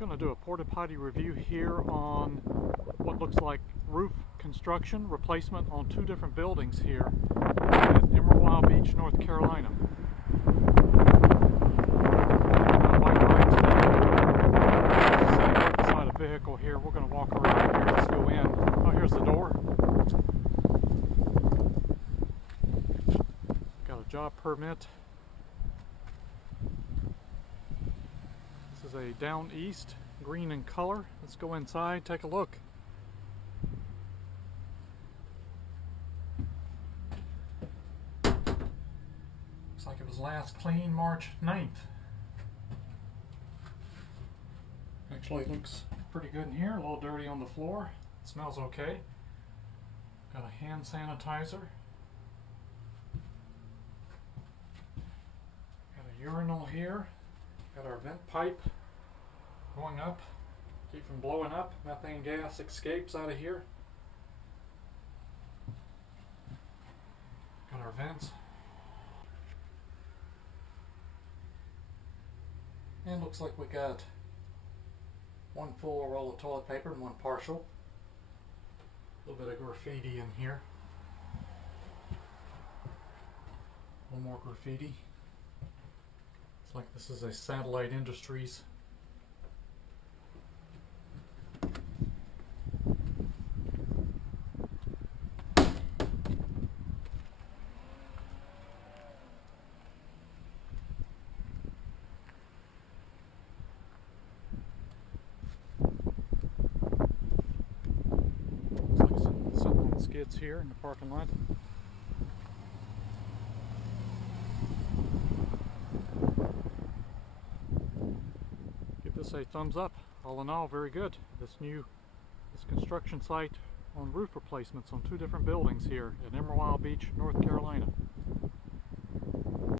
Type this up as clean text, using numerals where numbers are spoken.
I'm going to do a porta potty review here on what looks like roof construction replacement on two different buildings here at Emerald Beach, North Carolina. Beside a vehicle here, we're going to walk around here. Let's go in. Oh, here's the door. Got a job permit. This is a down east, green in color. Let's go inside, take a look. Looks like it was last cleaned March 9th. Actually looks pretty good in here, a little dirty on the floor. It smells okay. Got a hand sanitizer. Got a urinal here. Got our vent pipe going up, keep from blowing up. Methane gas escapes out of here. Got our vents. And looks like we got one full roll of toilet paper and one partial. A little bit of graffiti in here. A little more graffiti. It's like this is a Satellite Industries. Looks like sitting on skids here in the parking lot. This a thumbs up. All in all, very good. This construction site on roof replacements on two different buildings here at Emerald Beach, North Carolina.